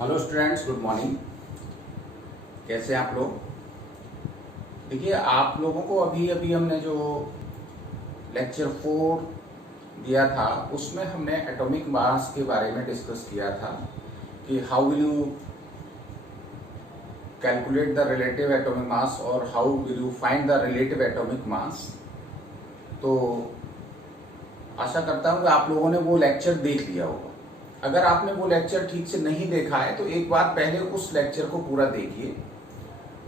Hello students, good morning. कैसे हैं आप लोग? देखिए, आप लोगों को अभी अभी हमने जो लेक्चर 4 दिया था उसमें हमने एटॉमिक मास के बारे में डिस्कस किया था कि how will you calculate the relative atomic mass और how will you find the relative atomic mass. तो आशा करता हूँ कि आप लोगों ने वो लेक्चर देख लिया होगा। अगर आपने वो लेक्चर ठीक से नहीं देखा है तो एक बार पहले उस लेक्चर को पूरा देखिए,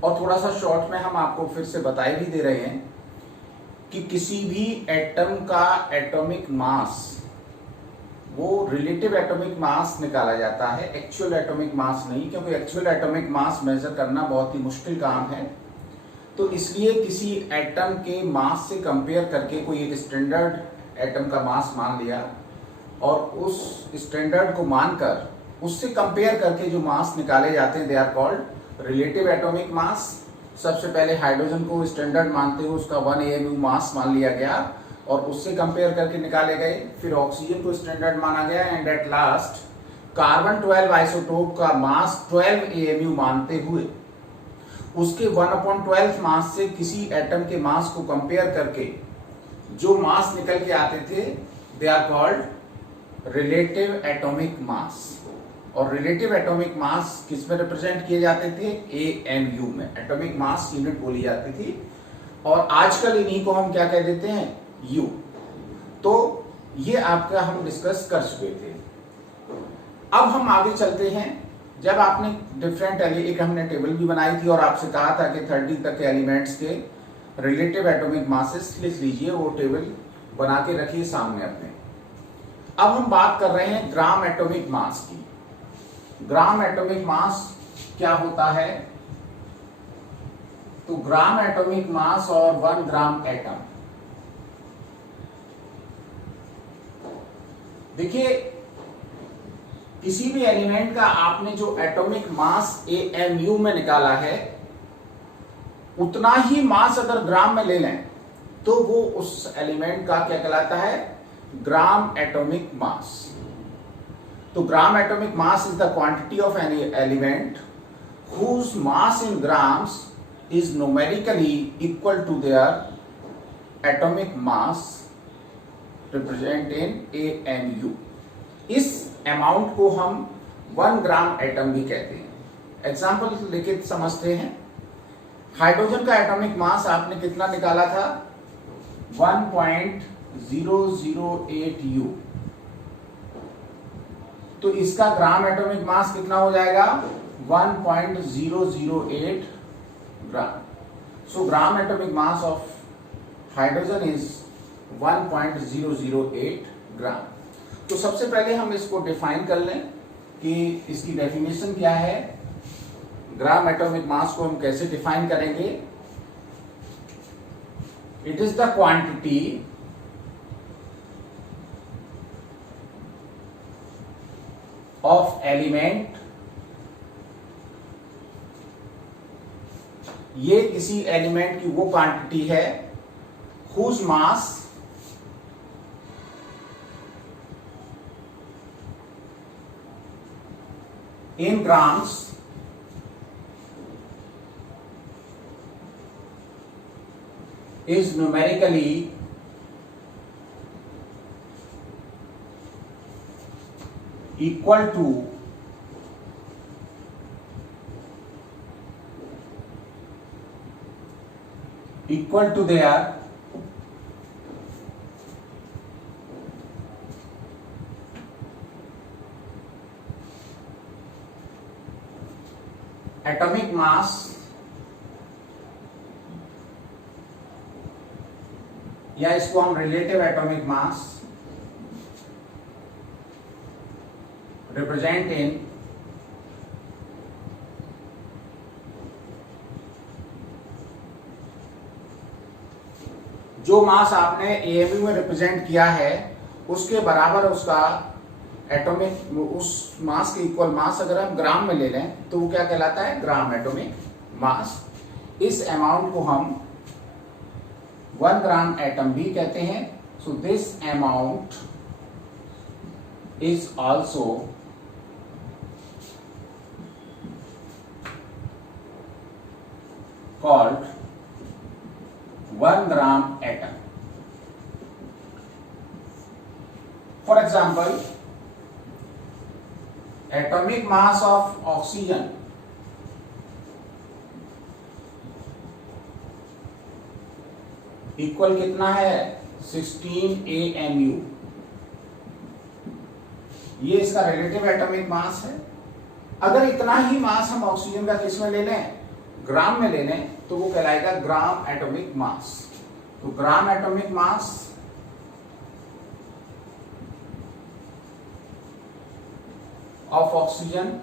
और थोड़ा सा शॉर्ट में हम आपको फिर से बताए भी दे रहे हैं कि किसी भी एटम का एटॉमिक मास वो रिलेटिव एटॉमिक मास निकाला जाता है, एक्चुअल एटॉमिक मास नहीं, क्योंकि एक्चुअल एटॉमिक मास मेजर करना बहुत ही मुश्किल काम है। तो इसलिए किसी एटम के मास से कंपेयर करके कोई एक स्टैंडर्ड एटम का मास मान लिया और उस स्टैंडर्ड को मानकर उससे कंपेयर करके जो मास निकाले जाते हैं they are called relative atomic mass. सबसे पहले हाइड्रोजन को स्टैंडर्ड मानते हुए उसका 1 AMU मास मान लिया गया और उससे कंपेयर करके निकाले गए। फिर ऑक्सीजन को स्टैंडर्ड माना गया and at last carbon 12 isotope का मास 12 AMU मानते हुए उसके 1/12 मास से किसी एटम के मास को कंपेयर करके जो मास निकल के आते थे they are called relative atomic mass. और रिलेटिव एटॉमिक मास किस में रिप्रेजेंट किए जाते थे? AMU में एटॉमिक मास यूनिट बोली जाती थी, और आजकल इन्हीं को हम क्या कह देते हैं? U। तो ये आपका हम डिस्कस कर चुके थे। अब हम आगे चलते हैं। जब आपने डिफरेंट एक हमने टेबल भी बनाई थी और आपसे कहा था कि 30 तक के एलिमेंट्स के रिलेटिव एटॉमिक मासेस लिख लीजिए, वो टेबल बना के रखिए सामने अपने। अब हम बात कर रहे हैं ग्राम एटॉमिक मास की। ग्राम एटॉमिक मास क्या होता है? तो ग्राम एटॉमिक मास और 1 ग्राम एटम, देखिए किसी भी एलिमेंट का आपने जो एटॉमिक मास AMU में निकाला है उतना ही मास अगर ग्राम में ले लें तो वो उस एलिमेंट का क्या कहलाता है? Gram atomic mass. तो gram atomic mass is the quantity of any element whose mass in grams is numerically equal to their atomic mass represent in AMU। इस अमाउंट को हम 1 ग्राम एटम भी कहते हैं। एग्जाम्पल लिखित समझते हैं। हाइड्रोजन का एटॉमिक मास आपने कितना निकाला था? 1.008 U। तो इसका ग्राम एटॉमिक मास कितना हो जाएगा? 1.008 gram. So gram atomic mass of hydrogen is 1.008 gram. तो सबसे पहले हम इसको डिफाइन कर लें कि इसकी डेफिनेशन क्या है। ग्राम एटॉमिक मास को हम कैसे डिफाइन करेंगे? It is the quantity of element, ये किसी एलिमेंट की वो क्वांटिटी है whose mass in grams is numerically equal to their atomic mass या इसको हम रिलेटिव एटॉमिक मास रिप्रेजेंट इन जो मास आपने AMU में रिप्रेजेंट किया है उसके बराबर उसका एटॉमिक, उस मास के इक्वल मास अगर हम ग्राम में ले लें तो वो क्या कहलाता है? ग्राम एटॉमिक मास। इस अमाउंट को हम 1 ग्राम एटम भी कहते हैं। So this amount is also called 1 gram atom. For example, atomic mass of oxygen equal कितना है 16 AMU। ये इसका रिलेटिव एटॉमिक मास है। अगर इतना ही मास हम ऑक्सीजन का किस में ले लें, ग्राम में ले लें, तो वो कहलाएगा ग्राम एटॉमिक मास। तो gram atomic mass of oxygen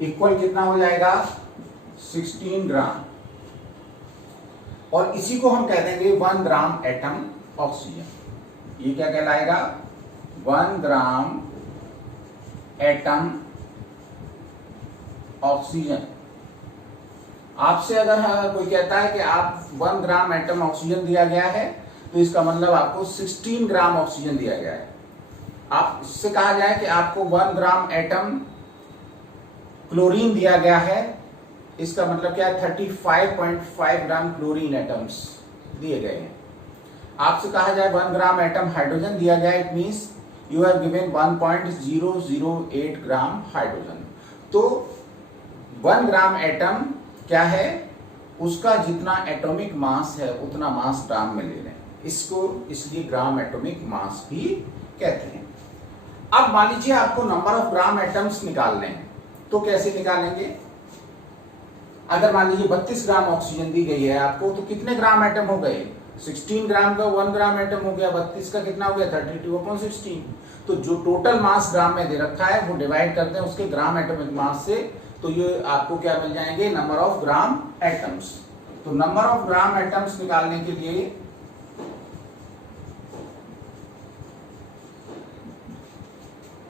equal कितना हो जाएगा 16 ग्राम, और इसी को हम कह देंगे 1 ग्राम एटम ऑक्सीजन। ये क्या कहलाएगा 1 ग्राम एटम ऑक्सीजन। आपसे अगर कोई कहता है कि आप 1 ग्राम एटम ऑक्सीजन दिया गया है, तो इसका मतलब आपको 16 ग्राम ऑक्सीजन दिया गया है। आप इससे कहा जाए कि आपको 1 ग्राम एटम क्लोरीन दिया गया है, इसका मतलब क्या है 35.5 ग्राम क्लोरीन एटम्स दिए गए हैं। आपसे कहा जाए 1 ग्राम एटम हाइड्रोजन दिया गया, it means you have given 1.008 gram hydrogen. तो 1 ग्राम एटम क्या है, उसका जितना एटॉमिक मास है उतना मास ग्राम में ले लें, इसको इसलिए ग्राम एटॉमिक मास भी कहते हैं। अब मान लीजिए आपको नंबर ऑफ ग्राम एटम्स निकालने हैं, तो कैसे निकालेंगे। अगर मान लीजिए 32 ग्राम ऑक्सीजन दी गई है आपको, तो कितने ग्राम एटम हो गए 16 ग्राम का 1 ग्राम एटम हो गया, 32 का कितना हो गया 32/16। तो जो टोटल मास ग्राम में दे रखा है वो डिवाइड करते हैं उसके ग्राम एटॉमिक मास से, तो ये आपको क्या मिल जाएंगे नंबर ऑफ ग्राम एटम्स। तो नंबर ऑफ ग्राम एटम्स निकालने के लिए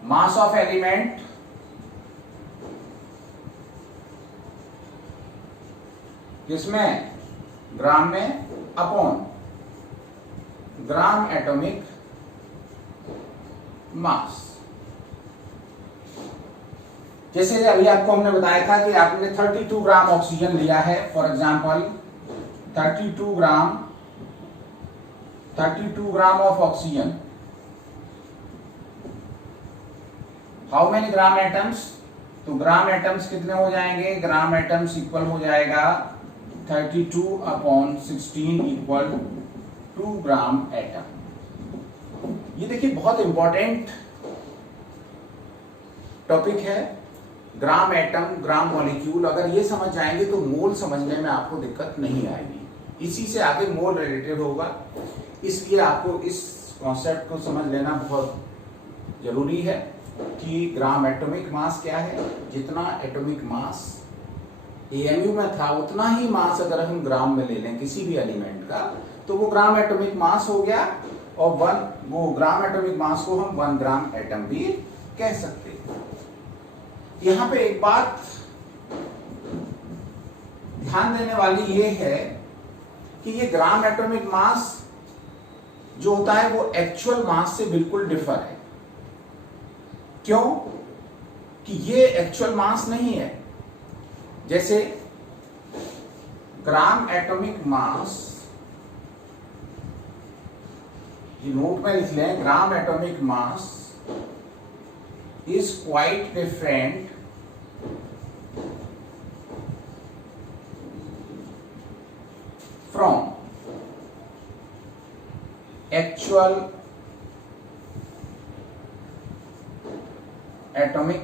मास ऑफ एलिमेंट किसमें ग्राम में अपॉन ग्राम एटॉमिक मास। जैसे अभी आपको हमने बताया था कि आपने 32 ग्राम ऑक्सीजन लिया है, for example 32 gram of oxygen, how many gram atoms, तो ग्राम एटम्स कितने हो जाएंगे, ग्राम एटम्स इक्वल हो जाएगा 32/16 इक्वल 2 ग्राम एटम। ये देखिए बहुत इंपॉर्टेंट टॉपिक है, ग्राम एटम ग्राम मॉलिक्यूल। अगर ये समझ जाएंगे तो मोल समझने में आपको दिक्कत नहीं आएगी, इसी से आगे मोल रिलेटेड होगा। इसलिए आपको इस कॉन्सेप्ट को समझ लेना बहुत जरूरी है कि ग्राम एटॉमिक मास क्या है। जितना एटॉमिक मास एएमयू में था उतना ही मास अगर हम ग्राम में ले लें किसी भी एलिमेंट का, तो वो ग्राम एटॉमिक मास हो गया, और वो ग्राम एटॉमिक मास को हम 1 ग्राम एटम भी कह सकते हैं। यहां पे एक बात ध्यान देने वाली ये है कि ये ग्राम एटॉमिक मास जो होता है वो एक्चुअल मास से बिल्कुल डिफर है। क्यों कि ये एक्चुअल मास नहीं है। जैसे ग्राम एटॉमिक मास, ये नोट में लिख लें, ग्राम atomic mass is quite different from actual atomic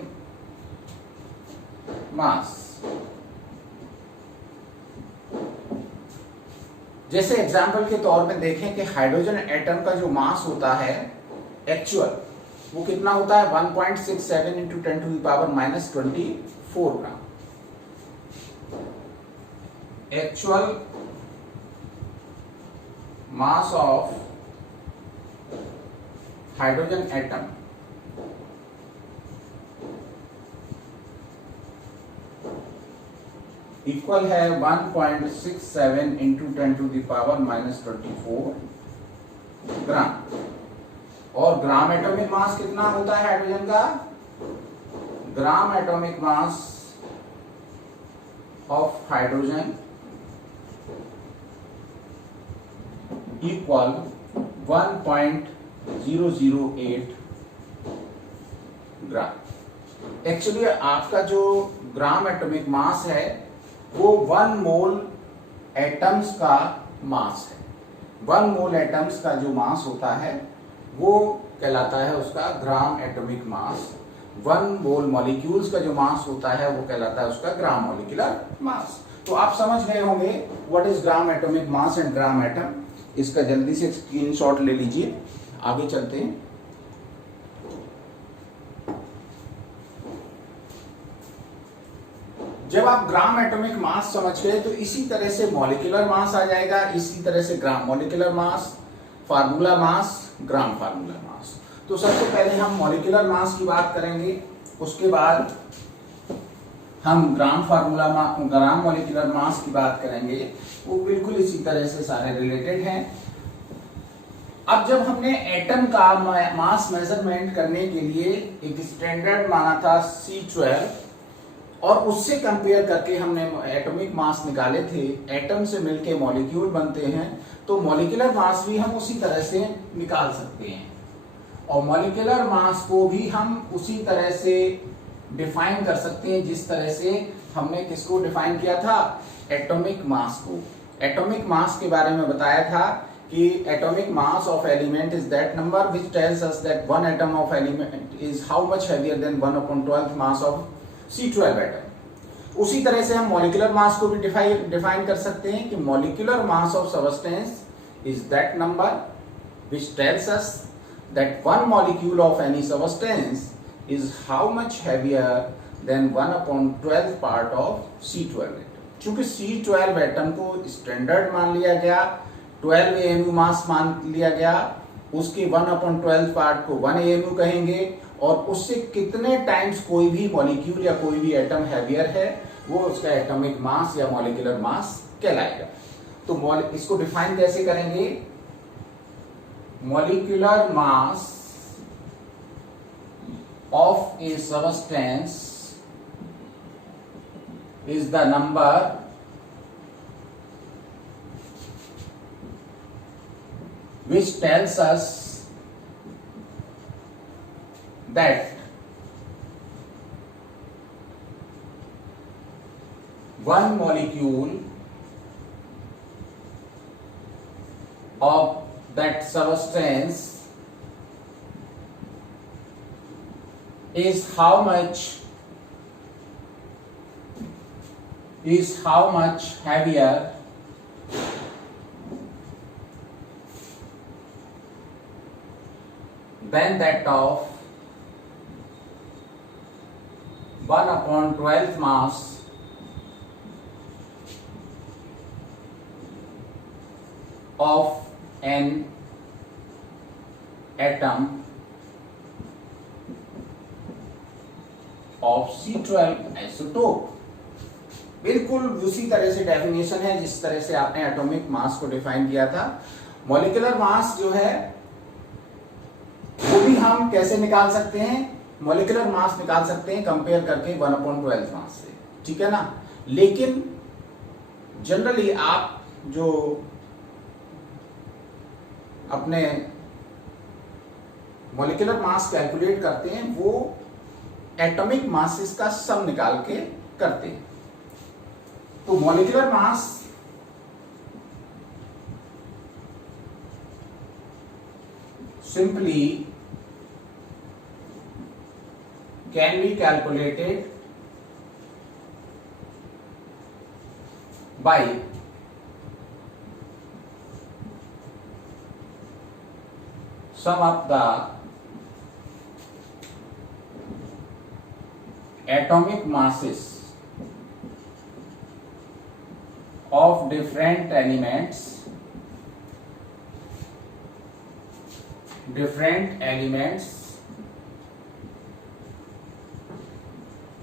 mass. जैसे एग्जाम्पल के तौर पे देखें कि हाइड्रोजन एटम का जो मास होता है एक्चुअल, वो कितना होता है 1.67 into 10⁻⁻24 gram. Actual mass of hydrogen atom equal है 1.67 इंटू 10⁻⁻24 ग्राम। और ग्राम एटॉमिक मास कितना होता है हाइड्रोजन का, ग्राम atomic mass of hydrogen equal 1.008 gram. Actually आपका जो ग्राम एटॉमिक मास है वो 1 मोल एटम्स का मास है। 1 मोल एटम्स का जो मास होता है वो कहलाता है उसका ग्राम एटॉमिक मास। 1 मोल मॉलिक्यूल्स का जो मास होता है वो कहलाता है उसका ग्राम मॉलिक्यूलर मास। तो आप समझ गए होंगे what is gram atomic mass and gram atom. इसका जल्दी से स्क्रीनशॉट ले लीजिए, आगे चलते हैं। जब आप ग्राम एटॉमिक मास समझ गए तो इसी तरह से मॉलिक्यूलर मास आ जाएगा, इसी तरह से gram molecular mass, formula mass, gram formula mass. तो सबसे पहले हम मॉलिक्यूलर मास की बात करेंगे, उसके बाद हम ग्राम मॉलिक्यूलर मास की बात करेंगे। वो बिल्कुल इसी तरह से सारे रिलेटेड हैं। अब जब हमने एटम का मास मेजरमेंट करने के लिए एक स्टैंडर्ड माना था C12 और उससे कंपेयर करके हमने एटॉमिक मास निकाले थे, एटम से मिलके मॉलिक्यूल बनते हैं, तो मॉलिक्यूलर मास भी हम उसी तरह से निकाल सकते हैं। और मॉलिक्यूलर मास को भी हम उसी तरह से डिफाइन कर सकते हैं जिस तरह से हमने किसको डिफाइन किया था, एटॉमिक मास को। एटॉमिक मास के बारे में बताया था कि atomic mass of element is that number which tells us that one atom of element is how much heavier than 1/12 mass of C12 atom. उसी तरह से हम मॉलिक्यूलर मास को भी डिफाइन कर सकते हैं कि molecular mass of substance is that number which tells us that one molecule of any substance is how much heavier than 1/12 part of C12 atom। चूंकि C12 एटम को स्टैंडर्ड मान लिया गया, 12 AMU मास मान लिया गया, उसके 1/12 पार्ट को 1 AMU कहेंगे और उससे कितने टाइम्स कोई भी मॉलिक्यूल या कोई भी एटम हैवियर है वो उसका एटॉमिक मास या मॉलिक्यूलर मास कहलाएगा। तो इसको डिफाइन कैसे करेंगे, molecular mass of a substance is the number which tells us that one molecule of that substance is how much heavier than that of 1/12 mass of an atom of C12 isotope. बिल्कुल उसी तरह से definition है जिस तरह से आपने atomic mass को डिफाइन किया था। मॉलिक्यूलर मास जो है वो भी हम कैसे निकाल सकते हैं, मॉलिक्यूलर मास निकाल सकते हैं कंपेयर करके 1/12 मास से, ठीक है ना। लेकिन जनरली आप जो अपने मॉलिक्यूलर मास कैलकुलेट करते हैं वो एटॉमिक मासेस का सम निकाल के करते हैं। तो molecular mass simply can be calculated by sum of the atomic masses of different elements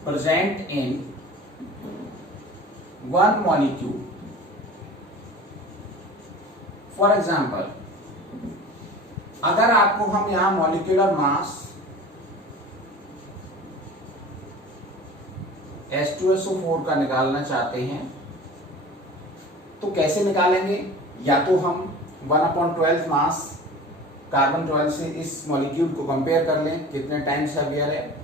present in one molecule. For example, अगर आपको हम यहां मॉलिक्यूलर मास H2SO4 का निकालना चाहते हैं तो कैसे निकालेंगे? या तो हम 1/12 मास कार्बन 12 से इस मॉलिक्यूल को कंपेयर कर लें, कितने टाइम्स हेवियर है।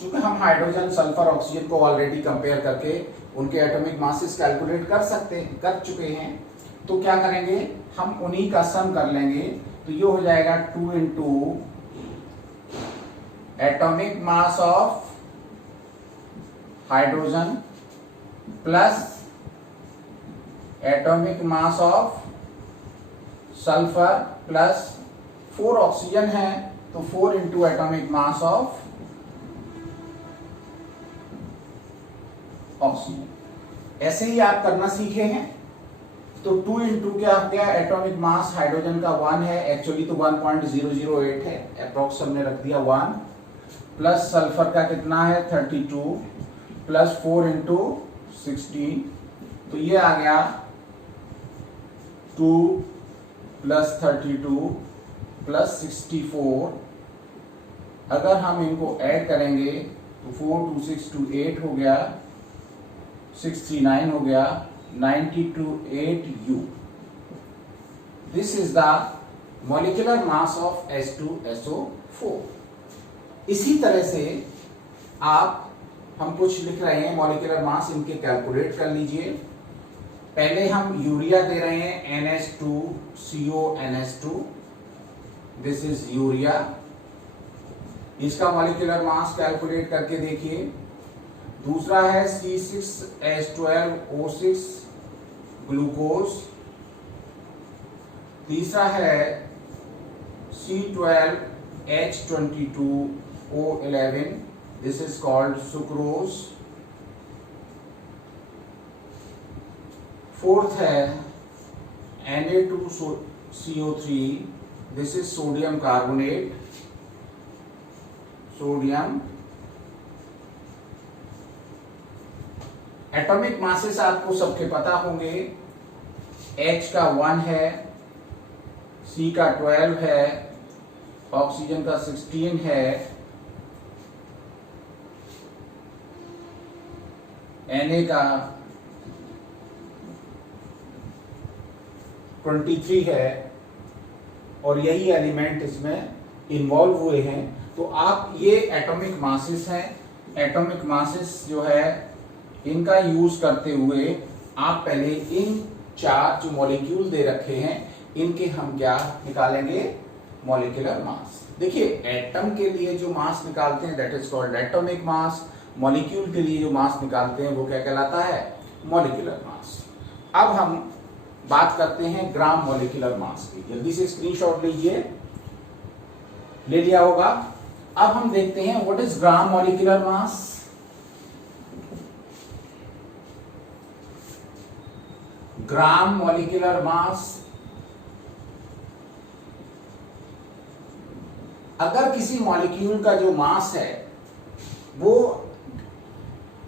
चूंकि हम हाइड्रोजन, सल्फर, ऑक्सीजन को ऑलरेडी कंपेयर करके उनके एटॉमिक मासेस कैलकुलेट कर चुके हैं, तो क्या करेंगे, हम उन्हीं का सम कर लेंगे। तो ये हो जाएगा 2 into atomic mass of hydrogen plus atomic mass of sulphur plus 4 oxygen है तो 4 into atomic mass of oxygen. ऐसे ही आप करना सीखे हैं। तो 2 इंटू क्या हो गया, एटॉमिक मास हाइड्रोजन का 1 है, एक्चुअली तो 1.008 है, अप्रोक्स हमने रख दिया 1, प्लस सल्फर का कितना है 32 प्लस 4 इंटू 16, तो ये आ गया 2 प्लस 32 प्लस 64। अगर हम इनको ऐड करेंगे तो 4 2 6 2 8 हो गया, 639 हो गया, 928U। This is the molecular mass of H2SO4। इसी तरह से हम कुछ लिख रहे हैं मॉलिक्यूलर मास, इनके कैलकुलेट कर लीजिए। पहले हम यूरिया दे रहे हैं NH2CONH2, दिस इज यूरिया। इसका मॉलिक्यूलर मास कैलकुलेट करके देखिए। दूसरा है C6H12O6 ग्लूकोज। तीसरा है C12H22O11, this is called sucrose. Fourth है Na2CO3, this is sodium carbonate, sodium. Atomic masses आपको सबके पता होंगे, H का 1 है, C का 12 है, ऑक्सीजन का 16 है, Na का 23 है, और यही एलिमेंट इसमें इन्वॉल्व हुए हैं। तो आप ये एटॉमिक मासेस हैं, एटॉमिक मासेस जो है इनका यूज करते हुए आप पहले इन 4 जो मॉलिक्यूल दे रखे हैं इनके हम क्या निकालेंगे, मॉलिक्यूलर मास। देखिए एटम के लिए जो मास निकालते हैं that is called atomic mass, molecule के लिए जो मास निकालते हैं वो क्या कहलाता है, मॉलिक्यूलर मास। अब हम बात करते हैं ग्राम मॉलिक्यूलर मास की। जल्दी से स्क्रीनशॉट लीजिए, ले लिया होगा। अब हम देखते हैं what is gram molecular mass. Gram molecular मास, अगर किसी मॉलिक्यूल का जो मास है वो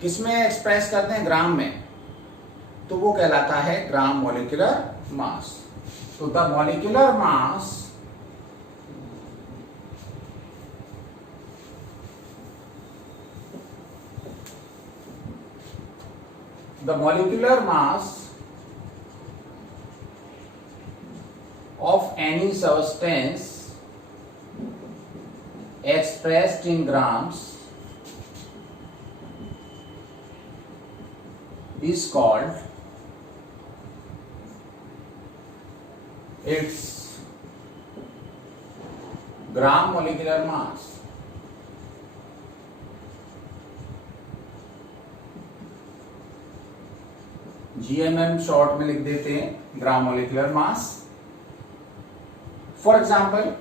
किसमें एक्सप्रेस करते हैं, ग्राम में, तो वो कहलाता है ग्राम मॉलिक्यूलर मास। तो the molecular mass of any substance expressed in grams is called its gram molecular mass। GMM short में लिख देते हैं, gram molecular mass. For example,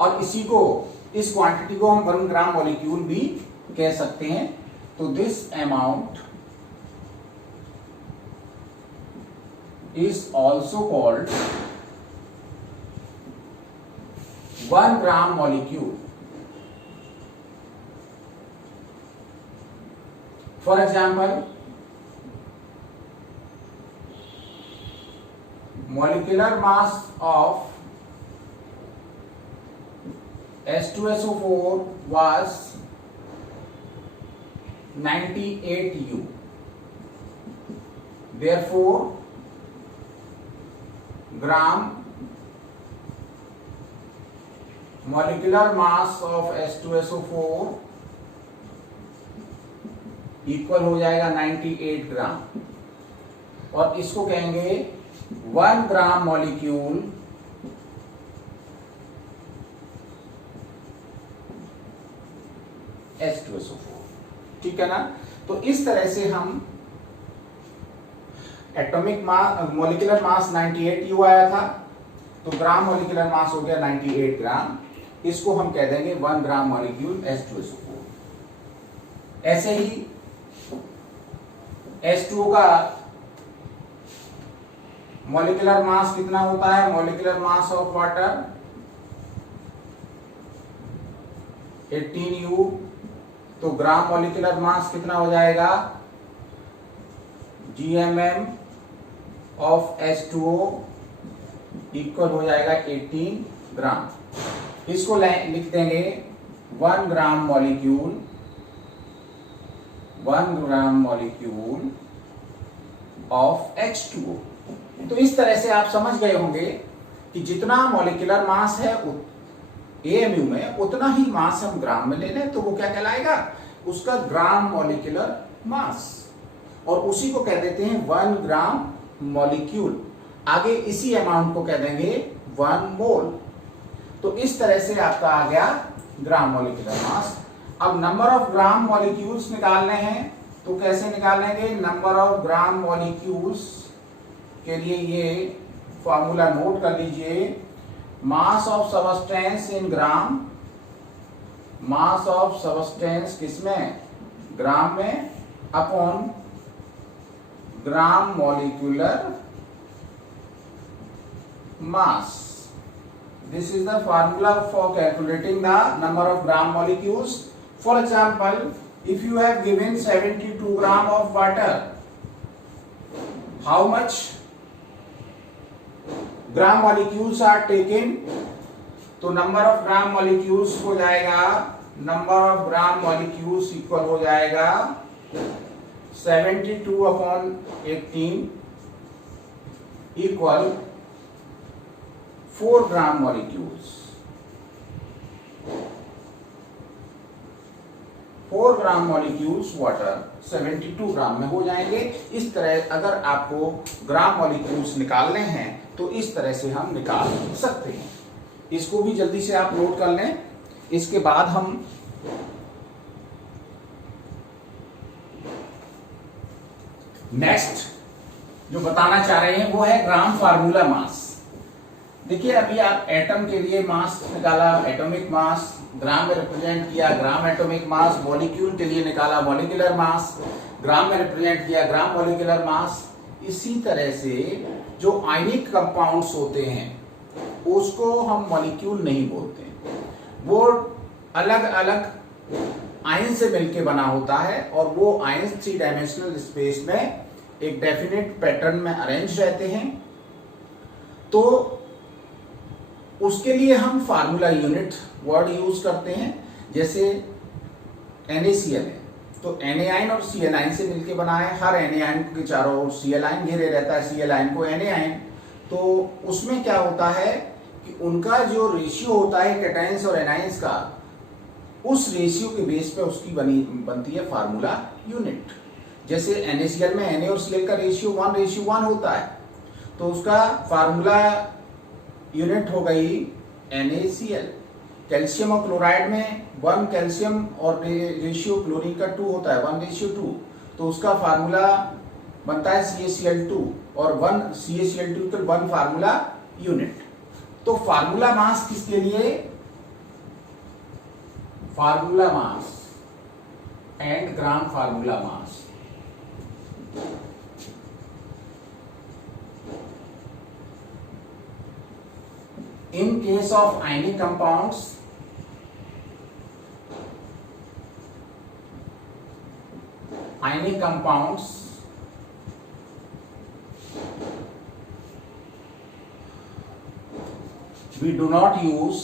और इसी को, इस क्वांटिटी को हम 1 ग्राम मॉलिक्यूल भी कह सकते हैं। तो this amount is also called 1 gram molecule. For example, molecular mass of H2SO4 was 98U. Therefore, gram molecular mass of H2SO4 equal हो जाएगा 98 ग्राम, और इसको कहेंगे 1 ग्राम मॉलिक्यूल H2SO4। ठीक है ना। तो इस तरह से हम atomic mass, molecular mass 98U आया था, तो ग्राम मॉलिक्यूलर मास हो गया 98 ग्राम। इसको हम कह देंगे 1 ग्राम मॉलिक्यूल H2SO4। ऐसे ही H2O का मॉलिक्यूलर मास कितना होता है? Molecular mass of water 18U, तो ग्राम मॉलिक्यूलर मास कितना हो जाएगा? GMM ऑफ H2O इक्वल हो जाएगा 18 ग्राम। इसको लिख देंगे 1 ग्राम मॉलिक्यूल ऑफ H2O। तो इस तरह से आप समझ गए होंगे कि जितना मॉलिक्यूलर मास है AMU में, उतना ही मास हम ग्राम में ले लें तो वो क्या कहलाएगा? उसका ग्राम मॉलिक्यूलर मास, और उसी को कह देते हैं 1 ग्राम मॉलिक्यूल। आगे इसी अमाउंट को कह देंगे 1 मोल। तो इस तरह से आपका आ गया ग्राम मॉलिक्यूलर मास। अब नंबर ऑफ ग्राम मॉलिक्यूल्स निकालने हैं, तो कैसे निकालेंगे? नंबर ऑफ ग्राम मॉलिक्यूल्स के लिए ये फॉर्मूला नोट कर लीजिए। Mass of substance in gram, mass of substance किसमें? ग्राम में, upon gram molecular mass. This is the formula for calculating the number of gram molecules. For example, if you have given 72 gram of water, how much gram molecules are taken? तो number of gram molecules हो जाएगा, number of gram molecules equal हो जाएगा 72 upon 18 equal 4 ग्राम molecules. 4 ग्राम molecules water 72 ग्राम में हो जाएंगे। इस तरह अगर आपको ग्राम मॉलिक्यूल्स निकालने हैं तो इस तरह से हम निकाल सकते हैं। इसको भी जल्दी से आप नोट कर लें। इसके बाद हम नेक्स्ट जो बताना चाह रहे हैं वो है ग्राम फार्मूला मास। देखिए, अभी आप एटम के लिए मास निकाला, एटॉमिक मास, ग्राम में रिप्रेजेंट किया, ग्राम एटॉमिक मास, मॉलिक्यूल के लिए निकाला मॉलिक्यूलर मास, ग्राम में रिप्रेजेंट किया, ग्राम मॉलिक्यूलर मास। इसी तरह से जो आयनिक कंपाउंड्स होते हैं उसको हम मॉलिक्यूल नहीं बोलते, वो अलग अलग आयन से मिलकर बना होता है, और वो आयन 3 डायमेंशनल स्पेस में एक डेफिनेट पैटर्न में अरेंज रहते हैं। तो उसके लिए हम फार्मूला यूनिट वर्ड यूज करते हैं। जैसे NaCl है, तो Na आयन और Cl आयन से मिलकर बना है। हर Na आयन के चारों ओर Cl आयन घेरे रहता है, Cl आयन को Na आयन। तो उसमें क्या होता है कि उनका जो रेशियो होता है कैटायंस और एनायंस का, उस रेशियो के बेस पे उसकी बनती है फार्मूला यूनिट। जैसे NaCl में Na और Cl का रेशियो 1:1 होता है, तो उसका फार्मूला यूनिट हो गई NaCl। कैल्शियम और क्लोराइड में 1 कैल्शियम और रेशियो क्लोरीन का 2 होता है, 1:2, तो उसका फार्मूला बनता है CaCl2, और 1 CaCl2 इक्वल 1 फार्मूला यूनिट। तो फार्मूला मास किसके लिए? Formula mass and gram formula mass. In case of ionic compounds, we do not use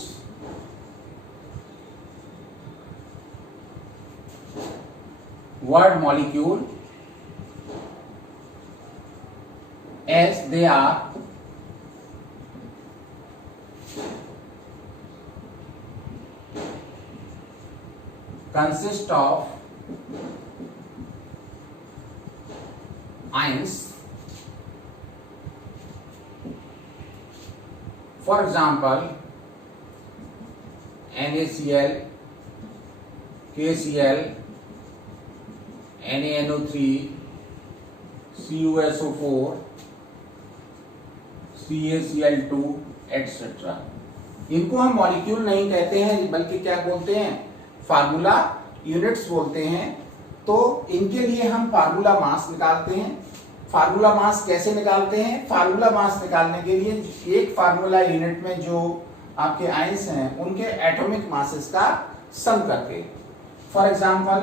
word molecule as they are consist of ions. For example, NaCl, KCl, NaNO3, CuSO4, CaCl2 etc. इनको हम molecule नहीं कहते हैं बल्कि क्या बोलते हैं, formula units बोलते हैं। तो इनके लिए हम फार्मूला मास निकालते हैं। फार्मूला मास कैसे निकालते हैं? फार्मूला मास निकालने के लिए एक फार्मूला यूनिट में जो आपके आयंस हैं उनके एटॉमिक मासेस का सम करके। For example,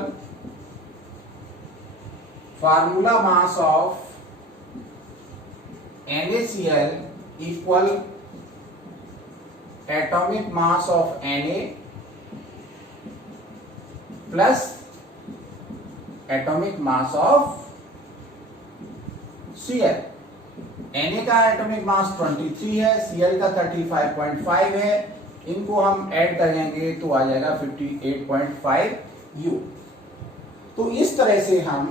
formula mass of NaCl equal atomic mass of Na plus atomic mass of Cl। Na का एटॉमिक मास 23 है, Cl का 35.5 है। इनको हम ऐड करेंगे तो आ जाएगा 58.5 U। तो इस तरह से हम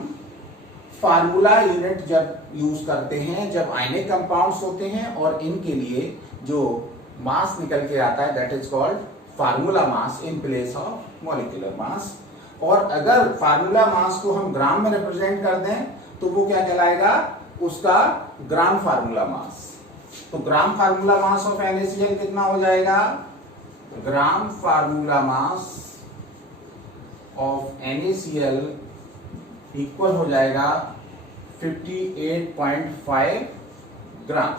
फार्मूला यूनिट जब यूज करते हैं जब आयनिक कंपाउंड्स होते हैं और इनके लिए जो मास निकल के आता है that is called formula mass in place of molecular mass. और अगर फार्मूला मास को हम ग्राम में रिप्रेजेंट कर दें तो वो क्या कहलाएगा, उसका ग्राम फार्मूला मास। तो gram formula mass of NaCl कितना हो जाएगा, gram formula mass of NaCl equal हो जाएगा 58.5 ग्राम।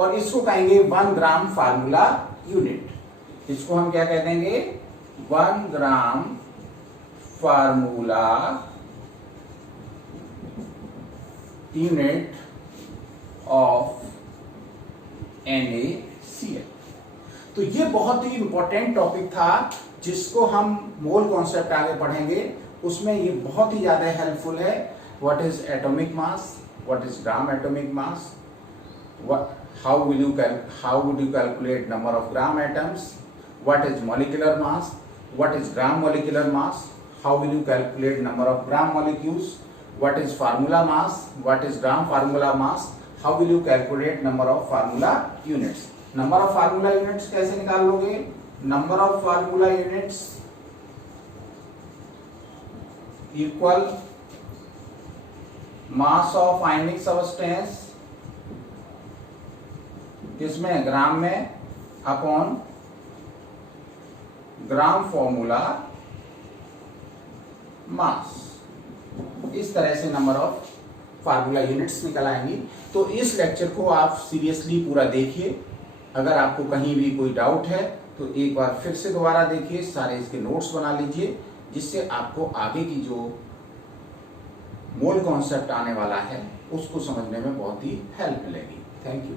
और इसको कहेंगे 1 ग्राम फार्मूला यूनिट। इसको हम क्या कह देंगे, 1 ग्राम फार्मूला यूनिट ऑफ NaCl। तो ये बहुत ही इंपॉर्टेंट टॉपिक था जिसको हम मोल कॉन्सेप्ट आगे पढ़ेंगे, उसमें ये बहुत ही ज्यादा हेल्पफुल है। What is atomic mass, what is gram atomic mass, how would you calculate number of gram atoms, what is molecular mass, what is gram molecular mass, how will you calculate number of gram molecules, what is formula mass, what is gram formula mass, how will you calculate number of formula units। number of formula units कैसे निकाल लोगे, number of formula units equal mass of ionic substance किसमें, ग्राम में, upon gram formula mass. इस तरह से number of formula units निकल आएंगी। तो इस लेक्चर को आप सीरियसली पूरा देखिए। अगर आपको कहीं भी कोई डाउट है तो एक बार फिर से दोबारा देखिए, सारे इसके नोट्स बना लीजिए, जिससे आपको आगे की जो मोल कॉन्सेप्ट आने वाला है उसको समझने में बहुत ही हेल्प मिलेगी। Thank you.